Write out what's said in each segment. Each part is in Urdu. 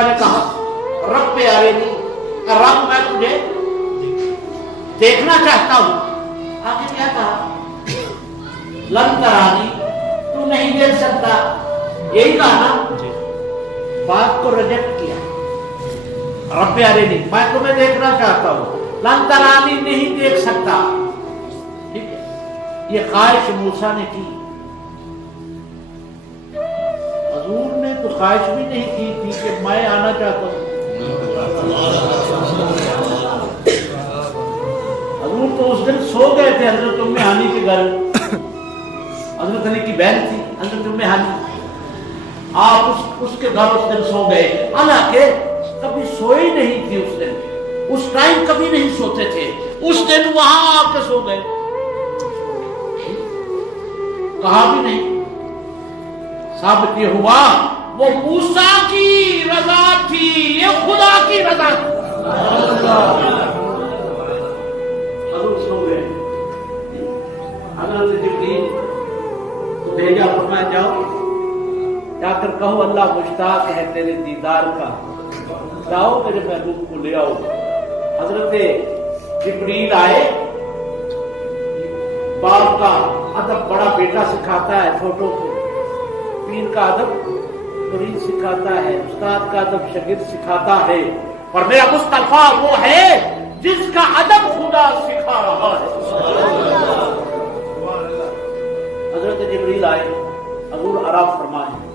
نے کہا رب پیارے نہیں، رب میں تجھے دیکھنا چاہتا ہوں. آگے کیا کہا؟ لن ترانی، تو نہیں دیکھ سکتا. یہی کہا نا، بات کو ریجیکٹ کیا. رب پیارے نہیں، میں تمہیں دیکھنا چاہتا ہوں. لن ترانی نہیں دیکھ سکتا. ٹھیک ہے، یہ خواہش موسیٰ نے کی. حضور نے تو خواہش بھی نہیں کی تھی کہ میں آنا چاہتا ہوں. حضور تو اس دن سو گئے تھے حضرت ام ہانی کے گھر. حضرت علی کی بہن تھی حضرت ام ہانی. آپ اس کے گھر اس دن سو گئے، حالانکہ کبھی سوئی نہیں تھی. اس دن اس ٹائم کبھی نہیں سوتے تھے. اس دن وہاں آ کے سو گئے. کہا بھی نہیں. ثابت یہ ہوا وہ موسیٰ کی رضا تھی، یہ خدا کی رضا تھی. حضور سو گئے. حضرت جبریل کو بھیجا، فرمایا جاؤ جا کر کہو اللہ مشتاق ہے تیرے دیدار کا، جاؤ میرے محبوب کو لے آؤ. حضرت جبریل آئے. باپ کا ادب بڑا بیٹا سکھاتا ہے چھوٹوں کو، پیر کا ادب مرید سکھاتا ہے، استاد کا ادب شاگرد سکھاتا ہے. اور میرا مصطفیٰ وہ ہے جس کا ادب خدا سکھا رہا ہے. حضرت جبریل آئے، حضور آرام فرمائے،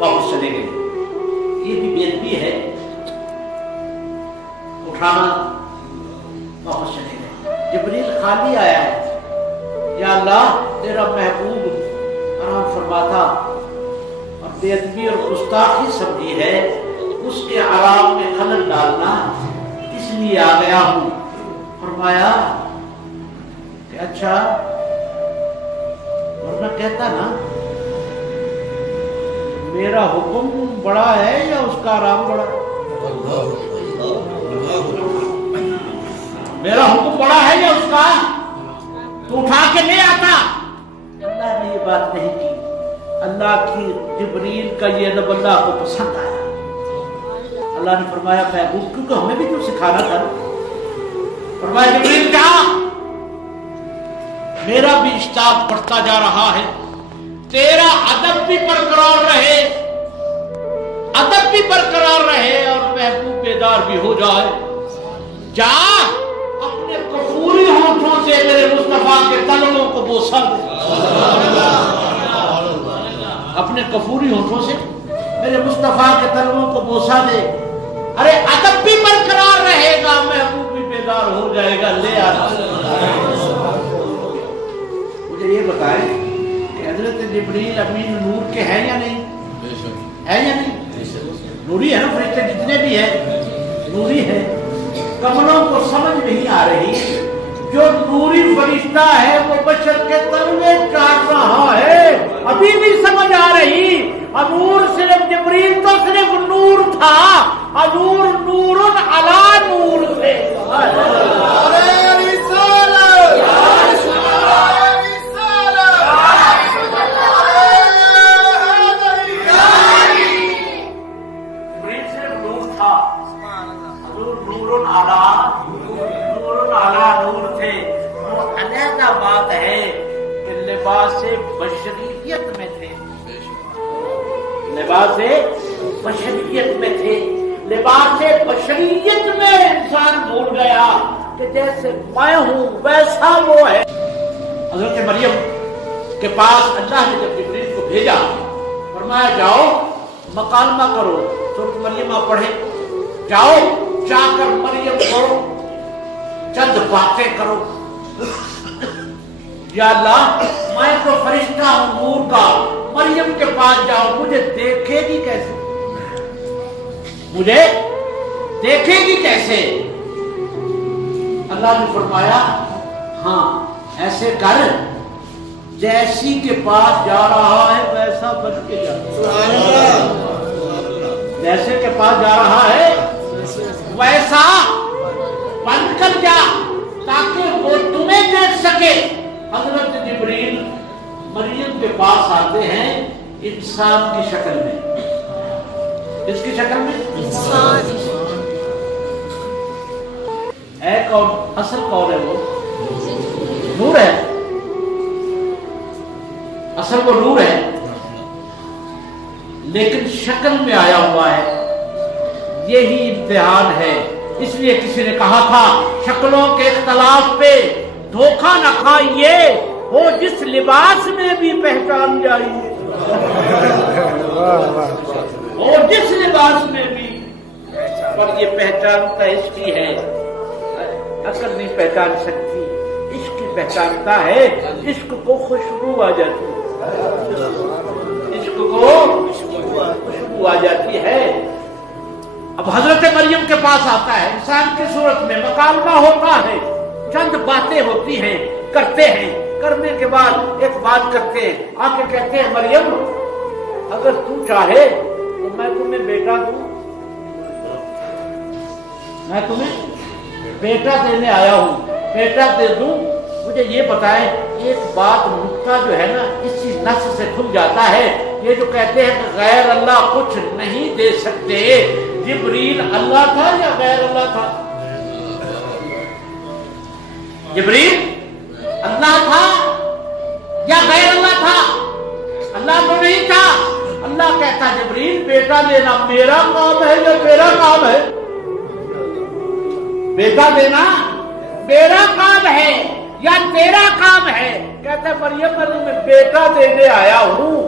واپس چلے گئے. یہ بھی بے ادبی ہے، اٹھانا، واپس چلے گئے. جبریل خالی آیا ہے. یا اللہ تیرا محبوب آرام فرماتا اور بے ادبی اور گستاخی سمجھی ہے، اس کے آرام میں خلل ڈالنا، اس لیے آ گیا ہوں. فرمایا کہ اچھا، ورنہ کہتا نا میرا حکم بڑا ہے یا اس کا آرام بڑا؟ میرا حکم بڑا ہے یا اس کا؟ تو اٹھا کے لے آتا. اللہ نے یہ بات نہیں کی. اللہ کی جبریل کا یہ ادب اللہ کو پسند آیا. اللہ نے فرمایا محبوب، کیونکہ ہمیں بھی تو سکھانا تھا. فرمایا جبریل کہا میرا بھی اشتاق بڑھتا جا رہا ہے، تیرا ادب بھی برقرار رہے، ادب بھی برقرار رہے اور محبوب بیدار بھی ہو جائے. جا اپنے کفوری ہونٹوں سے میرے مصطفیٰ کے تلووں کو بوسا دے. اپنے کفوری ہونٹوں سے میرے مصطفیٰ کے تلووں کو بوسا دے. ارے ادب بھی برقرار رہے گا، محبوب بھی بیدار ہو جائے گا. لے آنا. مجھے یہ بتائیں کہ حضرت جبریل امین نور کے ہیں یا نہیں؟ ہے یا نہیں؟ نوری ہے نا، فرشتے جتنے بھی ہیں نوری ہے. کملوں کو سمجھ نہیں آ رہی. جو نوری فرشتہ ہے وہ بشر کے تلوے چاٹ رہا ہے، ابھی بھی سمجھ آ رہی. حضور صرف جبریل تو صرف نور تھا، حضور نور علی نور تھے. بات ہے کہ لباس بشریت میں تھے، لباس بشریت میں تھے. لباس بشریت میں انسان بھول گیا کہ جیسے میں ہوں ویسا وہ ہے. حضرت مریم کے پاس اللہ نے جب جبریل کو بھیجا، فرمایا جاؤ مکالمہ کرو. سورۃ مریم آپ پڑھیں. جاؤ جا کر مریم کو چند باتیں کرو. یا اللہ میں تو فرشتہ ہوں نور کا، مریم کے پاس جاؤ، مجھے دیکھے گی کیسے؟ مجھے دیکھے گی کیسے؟ اللہ نے فرمایا ہاں ایسے کر، جیسی کے پاس جا رہا ہے ویسا بن کے جا. جیسے کے پاس جا رہا ہے ویسا بن کر جا تاکہ وہ تمہیں دیکھ سکے. حضرت جبریل مریم کے پاس آتے ہیں انسان کی شکل میں. اس کی شکل میں انسان ہے کون؟ اصل کون ہے؟ وہ نور ہے، اصل وہ نور ہے، لیکن شکل میں آیا ہوا ہے۔ یہی امتحان ہے۔ اس لیے کسی نے کہا تھا شکلوں کے اختلاف پہ دھوکہ نہ کھائیے، وہ جس لباس میں بھی پہچان جائیے، وہ جس لباس میں بھی، پر یہ پہچانتا اس کی ہے، عقل نہیں پہچان سکتی، عشق پہچانتا ہے۔ عشق کو خوشبو آ جاتی ہے، عشق کو خوشبو آ جاتی ہے۔ اب حضرت مریم کے پاس آتا ہے انسان کی صورت میں، مکالمہ ہوتا ہے، چند باتیں ہوتی ہیں، کرتے ہیں، کرنے کے بعد ایک بات کرتے ہیں، آ کے کہتے ہیں مریم اگر تو چاہے تو میں تمہیں بیٹا دوں، میں تمہیں بیٹا دینے آیا ہوں، بیٹا دے دوں۔ مجھے یہ بتائیں، ایک بات نکتہ جو ہے نا اسی نص سے کھل جاتا ہے، یہ جو کہتے ہیں کہ غیر اللہ کچھ نہیں دے سکتے، جبریل اللہ تھا یا غیر اللہ تھا؟ جبریل اللہ تھا یا غیر اللہ تھا؟ اللہ تو نہیں تھا۔ اللہ کہتا جبریل بیٹا دینا میرا کام ہے یا تیرا کام ہے؟ بیٹا دینا میرا کام ہے یا تیرا کام ہے؟ کہتا ہے مریم میں تمہیں بیٹا دینے آیا ہوں۔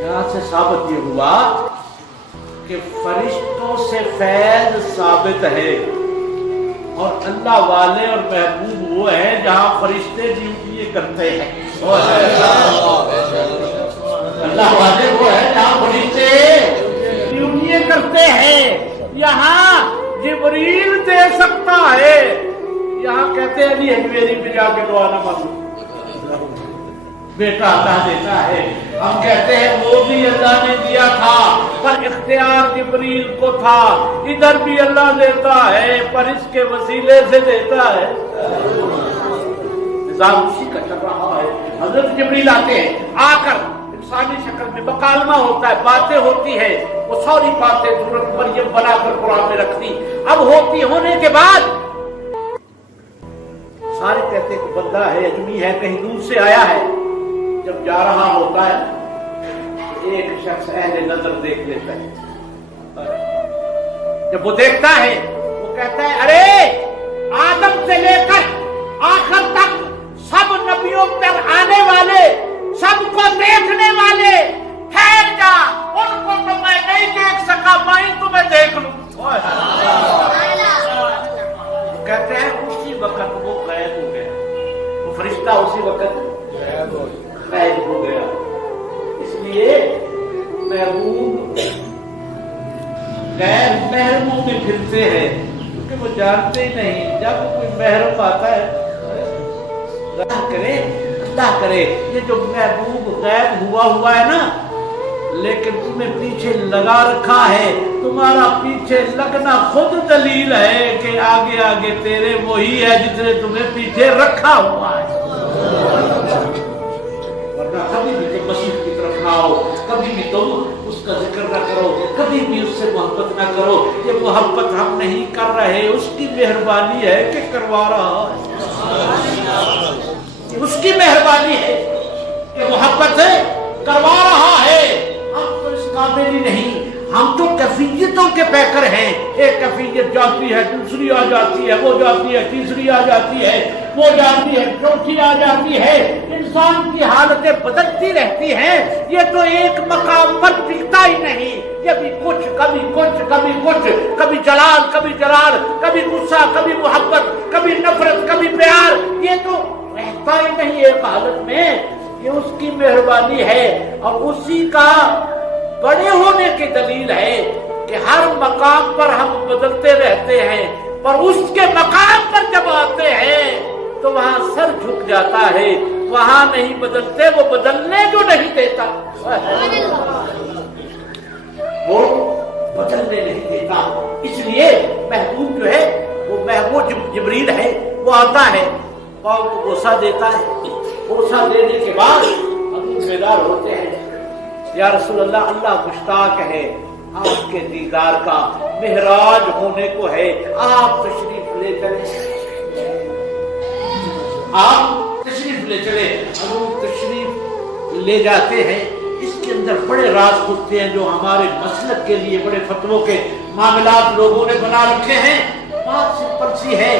یہاں سے ثابت یہ ہوا کہ فرشتوں سے فیض ثابت ہے، اور اللہ والے اور محبوب وہ ہیں جہاں فرشتے ڈیوٹی کرتے ہیں۔ اللہ والے وہ ہیں جہاں فرشتے ڈیوٹی کرتے ہیں۔ یہاں جبریل دے سکتا ہے، یہاں کہتے ہیں علی حجویری پہ جا کے دعا نہ مانگو، بیٹا اللہ دیتا ہے۔ ہم کہتے ہیں وہ بھی اللہ نے دیا تھا پر اختیار جبریل کو تھا، ادھر بھی اللہ دیتا ہے پر اس کے وسیلے سے دیتا ہے، نظام اسی کا چل رہا ہے۔ حضرت جبریل آتے ہیں، آ کر انسانی شکل میں مکالمہ ہوتا ہے، باتیں ہوتی ہے، وہ ساری باتیں سورۃ مریم بنا کر قرآن میں رکھ دی۔ اب ہونے کے بعد سارے کہتے ہیں کہ بندہ ہے، اجمی ہے، کہیں دور سے آیا ہے۔ جب جا رہا ہوتا ہے ایک شخص اہل نظر دیکھ لیتا ہے، جب وہ دیکھتا ہے وہ کہتا ہے ارے آدم سے لے کر آخر تک سب نبیوں پر آنے والے، سب کو دیکھنے والے، ٹھہر جا، ان کو تو میں نہیں دیکھ سکا، میں تمہیں دیکھ لوں۔ کہتے ہیں اسی وقت وہ غائب ہو گیا، وہ فرشتہ اسی وقت غائب ہو گیا۔ اس لیے محبوب غیر محرموں میں پھرتے ہیں کیونکہ وہ جانتے ہی نہیں، جب کوئی محرم آتا ہے اللہ کرے یہ جو محبوب غائب ہوا ہے نا، لیکن تمہیں پیچھے لگا رکھا ہے، تمہارا پیچھے لگنا خود دلیل ہے کہ آگے آگے تیرے وہی ہے جس نے تمہیں پیچھے رکھا ہوا ہے۔ ورنہ کبھی بھی تم مسیح کی طرف نہ آؤ، کبھی بھی تم اس کا ذکر نہ کرو، کبھی بھی اس سے محبت نہ کرو۔ یہ محبت ہم نہیں کر رہے، اس کی مہربانی ہے کہ کروا رہا ہے، اس کی مہربانی ہے کہ محبت کروا رہا ہے۔ ہم تو اس قابل ہی نہیں، ہم تو کیفیتوں کے پیکر ہیں، ایک کیفیت جاتی ہے، دوسری آ جاتی ہے، وہ جاتی ہے، تیسری آ جاتی ہے، وہ جاتی ہے، چوتھی آ جاتی ہے۔ انسان کی حالتیں بدلتی رہتی ہیں، یہ تو ایک مقام پر ٹکتا ہی نہیں، یہ بھی کچھ کبھی کچھ کبھی کچھ، کبھی جلال کبھی جلال، کبھی غصہ کبھی محبت، کبھی نفرت کبھی پیار، یہ تو رہتا ہی نہیں ایک حالت میں۔ یہ اس کی مہربانی ہے اور اسی کا بڑے ہونے کی دلیل ہے کہ ہر مقام پر ہم بدلتے رہتے ہیں، پر اس کے مقام پر جب آتے ہیں تو وہاں سر جھک جاتا ہے، وہاں نہیں بدلتے، وہ بدلنے جو نہیں دیتا، وہ بدلنے نہیں دیتا۔ اس لیے محبوب جو ہے وہ محبوب جبریل ہے، وہ آتا ہے، پاؤں کو بوسہ دیتا ہے، بوسہ دینے کے بعد ہم بیدار ہوتے ہیں، یا رسول اللہ اللہ مشتاق ہے آپ کے دیدار کا، معراج ہونے کو ہے، آپ تشریف لے چلے، آپ تشریف لے چلے۔ حضور تشریف لے جاتے ہیں، اس کے اندر بڑے راز کھلتے ہیں جو ہمارے مسلک کے لیے بڑے فتووں کے معاملات لوگوں نے بنا رکھے ہیں۔ بات سمپل سی ہے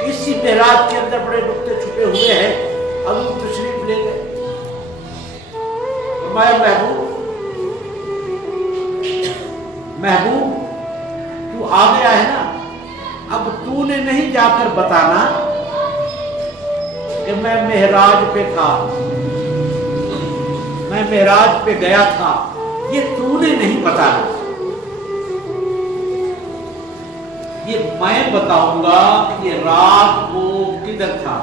کہ اسی معراج کے اندر بڑے نقطے چھپے ہوئے ہیں۔ حضور تشریف لے گئے، فرمایا محبوب تو آ گیا ہے نا، اب تو نے نہیں جا کر بتانا کہ میں معراج پہ تھا، میں معراج پہ گیا تھا، یہ تو نے نہیں بتانا، یہ میں بتاؤں گا کہ یہ رات کو کدھر تھا،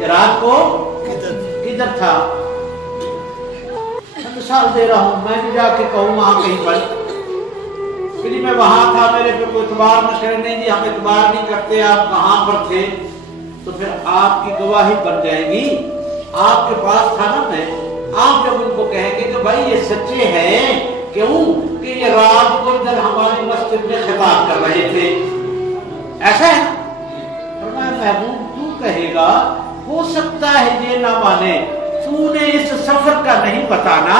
یہ رات کو کدھر تھا۔ مثال دے رہا ہوں، میں بھی جا کے کہوں وہاں کہیں پر کہ میں وہاں تھا، میرے پہ کوئی اعتبار نہ کرے، نہیں جی ہم اعتبار نہیں کرتے، آپ کہاں پر تھے، تو پھر آپ کی گواہی بن جائے گی، آپ کے پاس تھا نا میں۔ آپ جب ان کو کہیں گے کہ بھائی یہ سچے ہیں، کیوں کہ یہ رات کو ادھر ہماری مسجد میں خطاب کر رہے تھے، ایسا ہے۔ فرمایا محبوب تو کہے گا، ہو سکتا ہے یہ نہ مانے، تو نے اس سفر کا نہیں بتانا،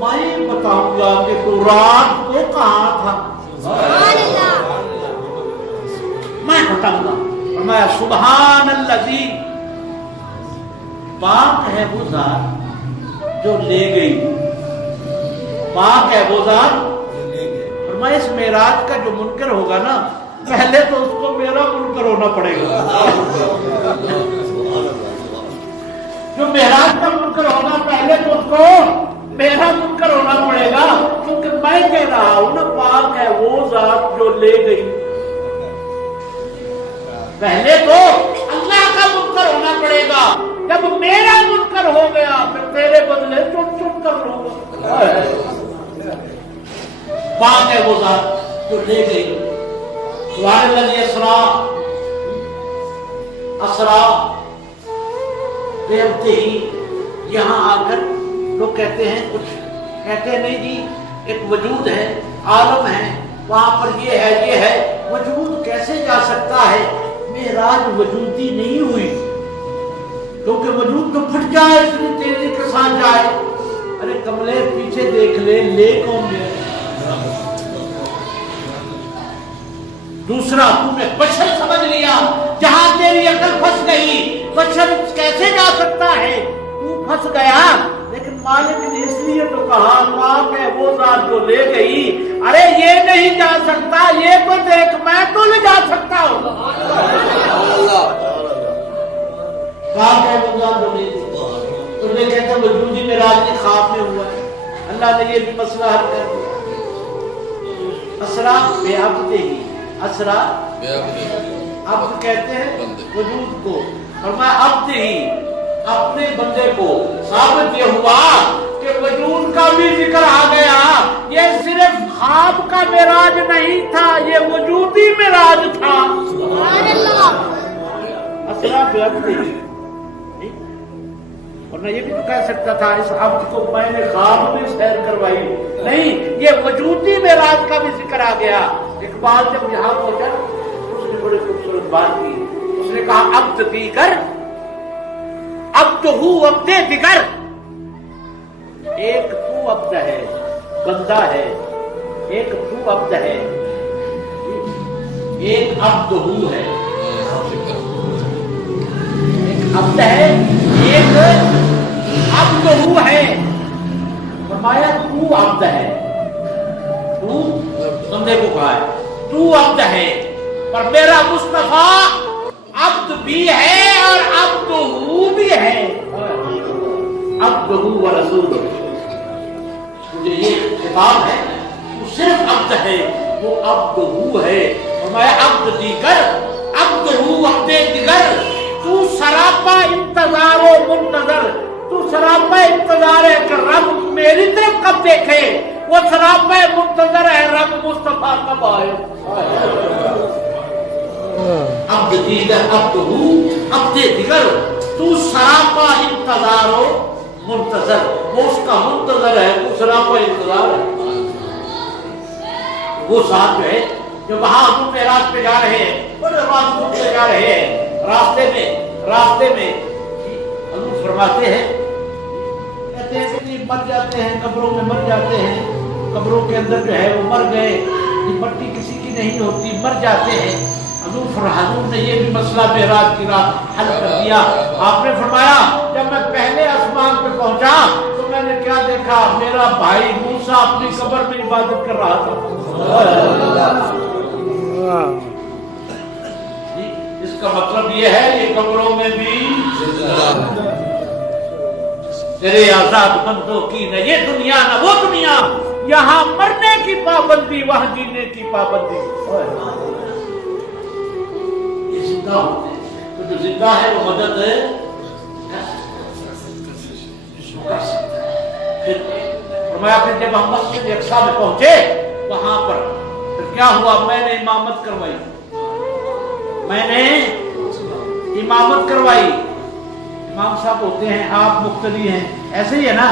میں بتاؤں گا کہ تو رات کو کہاں تھا، میں بتاؤں گا۔ فرمایا سبحان الذی، پاک ہے وہ ذات جو لے گئی، پاک ہے وہ ذات۔ فرمایا اس معراج کا جو منکر ہوگا نا، پہلے تو اس کو میرا منکر ہونا پڑے گا، جو معراج کا منکر ہونا پہلے تو اس کو میرا منکر ہونا پڑے گا، کیونکہ میں کہہ رہا ہوں نا پاک ہے وہ ذات جو لے گئی۔ پہلے تو اللہ کا منکر ہونا پڑے گا، جب میرا منکر ہو گیا پھر تیرے بدلے چن چن کر لوں گا۔ پاک ہے وہ ذات جو لے گئی۔ سبحان الذی اسرا بے ہی، یہاں آ کر لوگ کہتے ہیں، کچھ کہتے ہیں نہیں جی ایک وجود ہے، عالم ہے، وہاں پر یہ ہے یہ ہے، وجود کیسے جا سکتا ہے؟ معراج وجودی نہیں ہوئی، کیونکہ وجود تو پھٹ جائے اتنی تیزی کے ساتھ جائے۔ ارے کملے پیچھے دیکھ لے کون لے؟ دوسرا تم نے بشر سمجھ لیا، جہاں تیری عقل پھنس گئی، بشر کیسے جا سکتا ہے؟ تو پھنس گیا، لیکن مالک نے اس لیے تو کہا پاک ہے وہ ذات جو لے گئی۔ ارے یہ نہیں جا سکتا، یہ تو دیکھ میں تو لے جا سکتا ہوں۔ پاک ہے وہ ذات جو لے گئی۔ تم نے کہتا وجودی معراج کی خواب میں ہوا ہے، اللہ نے یہ بھی مسئلہ حل کر دیا۔ اسرا بے عبد ہی، اسرا عبد کہتے ہیں وجود کو، فرمایا عبد ہی، اپنے بندے کو۔ ثابت یہ ہوا کہ وجود کا بھی ذکر آ گیا، یہ صرف خواب کا معراج نہیں تھا، یہ وجودی معراج تھا۔ سبحان اللہ۔ اسرا بے عبد ہی، ورنہ یہ بھی تو کہہ سکتا تھا اس عبد کو میں نے خواب میں سیر کروائی، نہیں، یہ وجودی معراج کا بھی ذکر آ گیا۔ اقبال جب یہاں پہنچا اس نے بڑی خوبصورت بات کی، اس نے کہا عبد دیگر، عبد ہوں عبد دیگر، ایک تو عبد ہے بندہ ہے، ایک تو عبد ہے، ایک عبد ہوں ہے، ایک عبد ہے ایک عبد ہوں ہے۔ فرمایا تو عبد ہے، تو بندے کو کہا ہے تو عبد ہے، پر میرا مصطفیٰ عبد بھی ہے اور عبد ہوں بھی ہے، عبد ہوں و رسول۔ مجھے یہ خطاب ہے، تو صرف عبد ہے، وہ عبد ہوں ہے۔ فرمایا عبد دیگر، عبد ہوں عبد دیگر، تو سراپا انتظار و منتظر، تو سراپا انتظار ہے کہ رب میری طرف کب دیکھے، وہ سراپا منتظر ہے رب مصطفیٰ کب آئے۔ عبد دیگر، عبد ہوں عبد دیگر، تو سراپا انتظار و منتظر، وہ اس کا منتظر ہے، اس راہ پر انتظار ہے. وہ ساتھ جو ہے جو وہاں حضور معراج پہ جا رہے ہیں، بڑے راستے پہ جا رہے ہیں، راستے میں حضور فرماتے ہیں، کہتے ہیں کہ مر جاتے ہیں، قبروں میں مر جاتے ہیں، قبروں کے اندر جو ہے وہ مر گئے، یہ مٹی کسی کی نہیں ہوتی، مر جاتے ہیں. حضور نے یہ بھی مسئلہ معراج کی رات حل کر دیا. آپ نے فرمایا جب میں پہلے آسمان پہ پہنچا تو میں نے کیا دیکھا؟ میرا بھائی موسیٰ اپنی قبر میں عبادت کر رہا تھا. اس کا مطلب یہ ہے یہ قبروں میں بھی تیرے آزاد بندوں کی نہ یہ دنیا نہ وہ دنیا، یہاں مرنے کی پابندی وہاں جینے کی پابندی. یہ زندہ ہوتے ہیں تو جو زندہ ہے وہ مدد ہے پھر جب ہم مسجد اقصی میں پہنچے وہاں پر پھر کیا ہوا؟ میں نے امامت کروائی. امام صاحب ہوتے ہیں، آپ مقتدی ہیں، ایسے ہی ہے نا.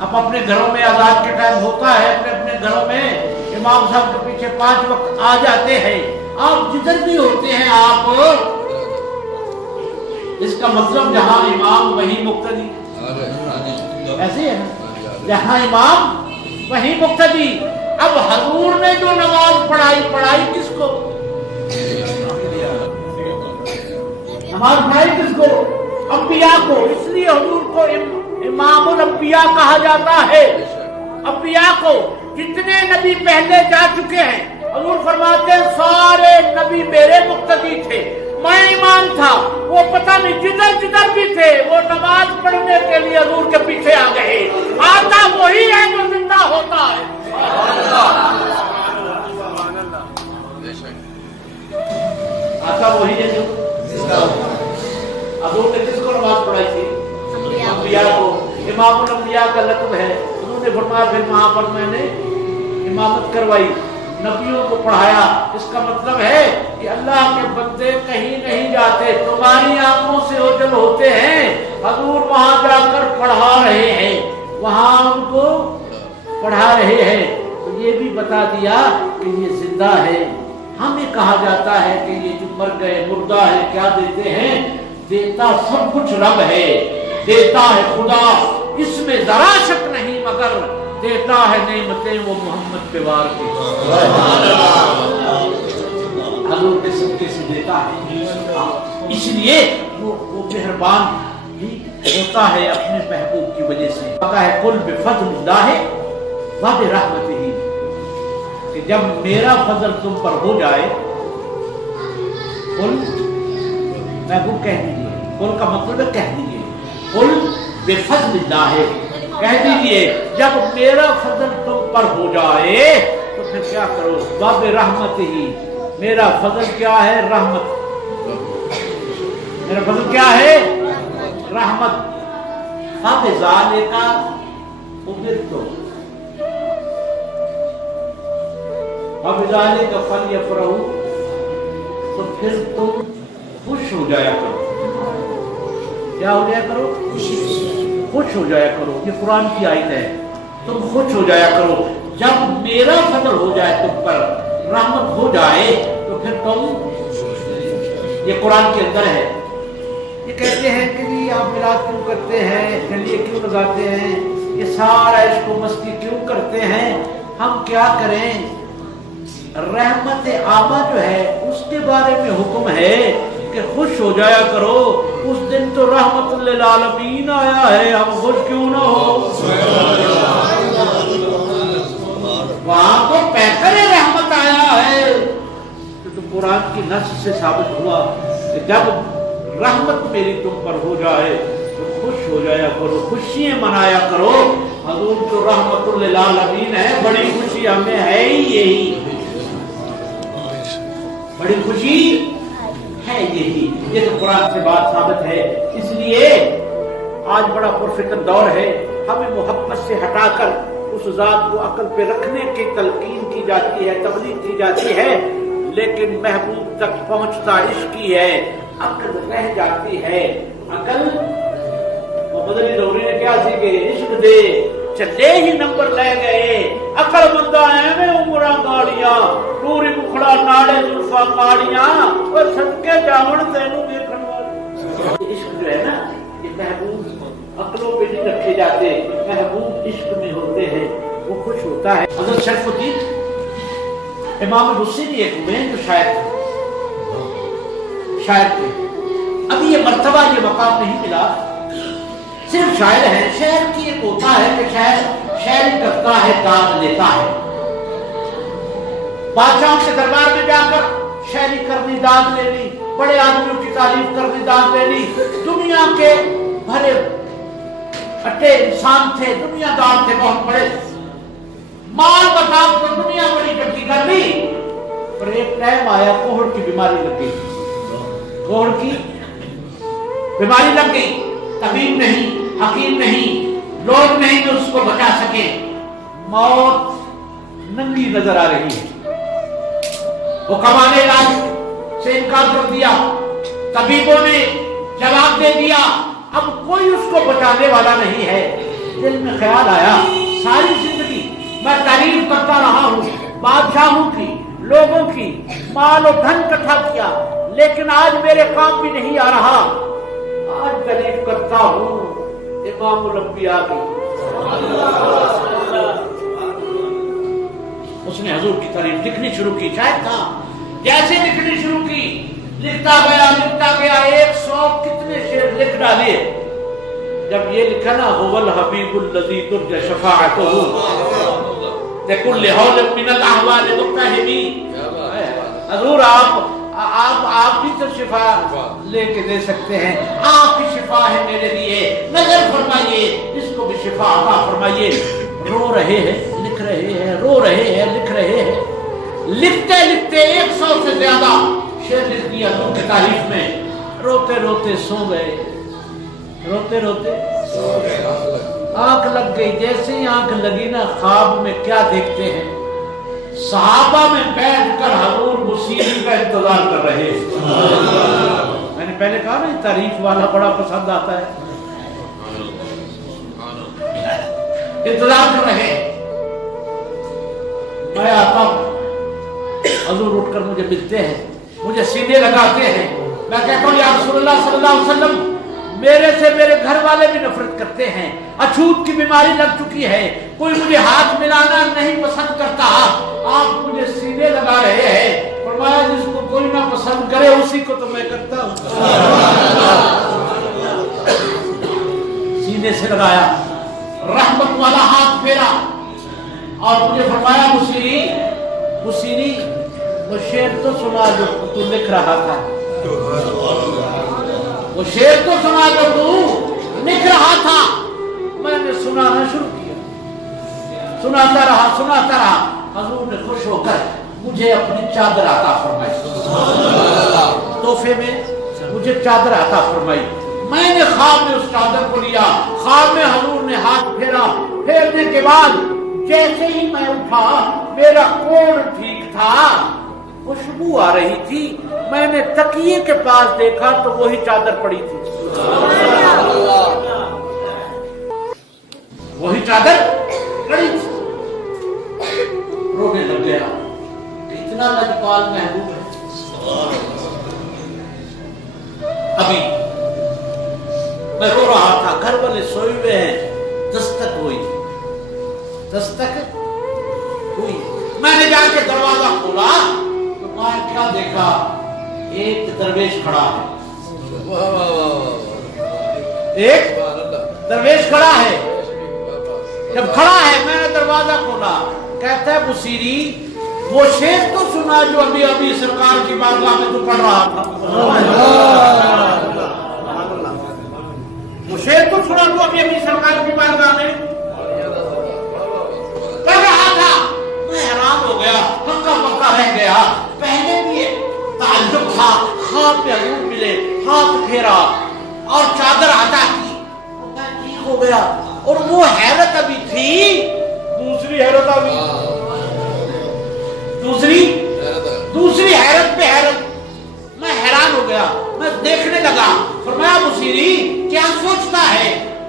اب اپنے گھروں میں آزاد کے ٹائم ہوتا ہے، اپنے گھروں میں امام صاحب کے پیچھے 5 وقت آ جاتے ہیں. آپ جدھر بھی ہوتے ہیں آپ، اس کا مطلب جہاں امام وہیں مقتدی، ایسے ہے نا، جہاں امام وہیں مقتدی. اب حضور نے جو نماز پڑھائی کس کو؟ نماز پڑھائی کس کو؟ انبیاء کو. اس لیے حضور کو امام الانبیاء کہا جاتا ہے. انبیاء کو جتنے نبی پہلے جا چکے ہیں، حضور فرماتے ہیں سارے نبی میرے مقتدی تھے، میں امام تھا. وہ پتہ نہیں جدھر بھی تھے وہ نماز پڑھنے کے لیے حضور کے پیچھے آ گئے. آتا وہی ہے جو زندہ ہوتا ہے. آتا وہی ہے جو زندہ ہوتا ہے. حضور نے کس کو نماز پڑھائی تھی؟ انبیاء کو. امام الانبیاء کا لقب ہے. انہوں نے فرمایا پھر وہاں پر میں نے امامت کروائی، نبیوں کو پڑھایا. اس کا مطلب ہے کہ اللہ کے بندے کہیں نہیں جاتے، تمہاری آنکھوں سے اوجھل ہوتے ہیں، حضور وہاں جا کر پڑھا رہے ہیں، وہاں ان کو پڑھا رہے ہیں. تو یہ بھی بتا دیا کہ یہ زندہ ہے. ہمیں کہا جاتا ہے کہ یہ جو مر گئے مردہ ہے کیا دیتے ہیں؟ دیتا سب کچھ رب ہے، دیتا ہے خدا، اس میں ذرا شک نہیں، مگر دیتا ہے نعمتیں وہ محمد پہ وار کی. حضور کے صدقے سے دیتا ہے. اس لیے وہ مہربان بھی ہوتا ہے اپنے محبوب کی وجہ سے. کہا ہے قل بفضل اللہ وبرحمتہ، کہ جب میرا فضل تم پر ہو جائے، قل محبوب کہہ دیجئے، قل کا مطلب ہے کہہ دیجئے، قل بفضل اللہ، کہہ دیجئے جب میرا فضل تم پر ہو جائے تو پھر کیا کرو؟ وبرحمتہ، میرا فضل کیا ہے؟ رحمت. میرا فضل کیا ہے؟ رحمت. فبذالک امرت، وبذالک فلیفرحوا، تو پھر تم خوش ہو جایا کرو. کیا ہو جایا کرو؟ خوش ہو جایا کرو. یہ قرآن کی آیت ہے. تم خوش ہو جایا کرو جب میرا فضل ہو جائے تم پر، رحمت ہو جائے تو پھر تم، یہ قرآن کے اندر ہے. یہ کہتے ہیں کہ جی آپ میلاد کیوں کرتے ہیں، ڈنڈے کیوں لگاتے ہیں، یہ سارا عشق و مستی کیوں کرتے ہیں؟ ہم کیا کریں؟ رحمت عامہ جو ہے اس کے بارے میں حکم ہے کہ خوش ہو جایا کرو. اس دن تو رحمت للعالمین آیا ہے، ہم خوش کیوں نہ ہو؟ وہاں تو پیکر رحمت آیا ہے. تو قرآن کی نص سے ثابت ہوا کہ جب رحمت میری تم پر ہو جائے تو خوش ہو جایا کرو، خوشیاں منایا کرو. حضور جو رحمت للعالمین ہے، بڑی خوشی ہمیں ہے ہی یہی، بڑی خوشی ہے یہی. یہ تو قرآن سے بات ثابت ہے. اس لیے آج بڑا پرفکر دور ہے. ہمیں محبت سے ہٹا کر اس ذات کو عقل پہ رکھنے کی تلقین کی جاتی ہے، تبلیغ کی جاتی ہے، لیکن محبوب تک پہنچتا عشق ہی ہے. عقل رہ جاتی ہے. عقل مدنی دوري نے کیا سی کہ عشق دے چلے ہی نمبر لے گئے عقل مندہ ایویں عمراں گاڑیاں نوری مکھڑا ناڑے زلفاں کاڑیاں اور صدقے جاون تینوں دیکھن والے. عشق جو ہے نا یہ محبوب عقلوں پہ نہیں رکھے جاتے, محبوب عشق میں ہوتے ہیں, وہ خوش ہوتا ہے. حضرت شرف الدین امام بصیری ایک ہوئے ہیں جو شاعر تھے. ابھی یہ مرتبہ یہ مقام نہیں ملا, صرف شاعر ہے. شاعر کی ایک ہوتا ہے کہ شاعری کرتا ہے, داد لیتا ہے. بادشاہوں کے دربار میں جا کر شاعری کرنی, داد لینی, بڑے آدمیوں کی تعریف کرنی, داد لینی. دنیا کے بھرے اٹے انسان تھے, دنیا دار تھے, بہت بڑے, مال بتاؤ تو دنیا بڑی اکٹھی کر لی. پر ایک ٹائم آیا کوہڑ کی بیماری لگ گئی, کوہڑ کی بیماری لگ گئی. طبیب نہیں, حکیم نہیں, لوگ نہیں جو اس کو بچا سکے. موت ننگی نظر آ رہی ہے. وہ کمانے علاج سے انکار کر دیا, طبیبوں نے جواب دے دیا, اب کوئی اس کو بچانے والا نہیں ہے. دل میں خیال آیا ساری زندگی میں تعریف کرتا رہا ہوں بادشاہوں کی, لوگوں کی, مال و دھن اکٹھا کیا, لیکن آج میرے کام بھی نہیں آ رہا. آج تعریف کرتا ہوں امام الانبیاء کی. اس نے حضور کی تعریف لکھنی شروع کی. شاید تھا جیسے لکھنی شروع کی, لکھتا گیا 100 کتنے شعر لکھ ڈالے. جب یہ لکھا نا هو الحبیب الذی ترجى شفاعته لكل حول من الاحوال مقتحمی. حضور آپ بھی تو شفا لے کے دے سکتے ہیں, آپ کی شفا ہے میرے لیے, نظر فرمائیے, اس کو بھی شفا عطا فرمائیے. رو رہے ہیں, لکھ رہے ہیں, رو رہے ہیں, لکھ رہے ہیں. لکھتے لکھتے 100 سے زیادہ شعر لکھ دیا حضور کی تعریف میں. روتے روتے سو گئے, روتے روتے آنکھ لگ گئی. جیسے ہی آنکھ لگی نا, خواب میں کیا دیکھتے ہیں, صحابہ میں بیٹھ کر حضور بصیری کا انتظار کر رہے. میں نے پہلے کہا نا تعریف والا بڑا پسند آتا ہے, انتظار کر رہے. میں آتا ہوں, حضور اٹھ کر مجھے ملتے ہیں, مجھے سینے لگاتے ہیں. میں کہتا ہوں یا رسول اللہ صلی اللہ علیہ وسلم, میرے سے میرے گھر والے بھی نفرت کرتے ہیں, اچھوت کی بیماری لگ چکی ہے, کوئی مجھے ہاتھ ملانا نہیں پسند کرتا, آپ مجھے سینے لگا رہے ہیں. فرمایا جس کو کوئی نہ پسند کرے اسی کو تو میں کرتا ہوں. سینے سے لگایا, رحمت والا ہاتھ پھیرا اور مجھے فرمایا بصیری وہ شعر تو سنا جو تو لکھ رہا تھا, وہ شعر تو سنا جو تو لکھ رہا تھا. میں نے سنانا شروع کیا, سناتا رہا. حضور نے خوش ہو کر مجھے اپنی چادر عطا فرمائی, تحفے میں مجھے چادر عطا فرمائی. میں نے خواب میں اس چادر کو لیا, خواب میں حضور نے ہاتھ پھیرا. پھیرنے کے بعد جیسے ہی میں اٹھا, میرا کوڑ ٹھیک تھا, خوشبو آ رہی تھی. میں نے تکیے کے پاس دیکھا تو وہی چادر پڑی تھی, وہی چادر پڑی تھی. رونے لگ گیا, اتنا لجپال محبوب ہے. ابھی میں رو رہا تھا, گھر والے سوئے ہوئے ہیں, دستک ہوئی. میں نے جا کے دروازہ کھولا تو میں کیا دیکھا, ایک درویش کھڑا ہے. ایک درویش کھڑا ہے. جب کھڑا ہے میں نے دروازہ کھولا, کہتا ہے بصیری وہ شعر تو سنا جو ابھی سرکار کی بارگاہ میں تو پڑھ رہا تھا. وہ شعر تو سنا جو ابھی سرکار کی بارگاہ میں پڑھ رہا تھا. میں حیران ہو گیا, پکا پکا رہ گیا. پہلے بھی تعجب تھا, خواب میں حضور ملے, ہاتھ پھیرا اور چادر عطا کی. میں ٹھیک ہو گیا. اور وہ حیرت ابھی تھی, دوسری حیرت ابھی, دوسری حیرت پہ حیرت. میں حیران ہو گیا, میں دیکھنے لگا. فرمایا بصیری کیا سوچتا ہے,